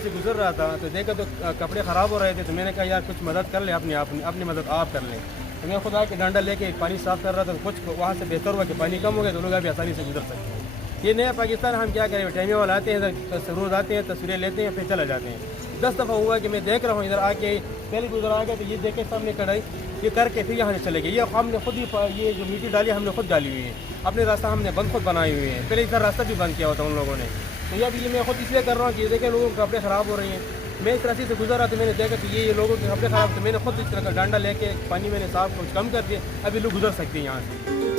से गुजर रहा था तो देखा तो कपड़े ख़राब हो रहे थे, तो मैंने कहा यार कुछ मदद कर ले, अपनी मदद आप कर लें। तो मैं खुदा के डंडा लेके पानी साफ़ कर रहा था, तो कुछ वहाँ से बेहतर हुआ कि पानी कम हो गया, तो लोग अभी आसानी से गुजर सकते हैं। ये नया पाकिस्तान हम क्या करें, टाइम वाले आते हैं इधर, रोज़ आते हैं, तस्वीरें लेते हैं, फिर चले जाते हैं। 10 दफ़ा हुआ कि मैं देख रहा हूँ इधर आके, पहले भी उधर आ गया तो ये देखे सामने कढ़ाई ये करके फिर यहाँ से चले गए। ये हमने खुद ही ये जो मिट्टी डाली हमने खुद डाली हुई है, अपने रास्ता हमने बंद खुद बनाई हुई है। पहले इधर रास्ता भी बंद किया होता उन लोगों ने। तो ये अभी मैं खुद इसलिए कर रहा हूँ कि देखें लोगों के कपड़े ख़राब हो रही हैं। मैं इस रास्ते से गुजरा तो मैंने देखा कि ये लोगों के कपड़े ख़राब, तो मैंने खुद इस तरह का डंडा लेके पानी मैंने साफ कुछ कम कर दिया, अभी लोग गुजर सकते हैं यहाँ से।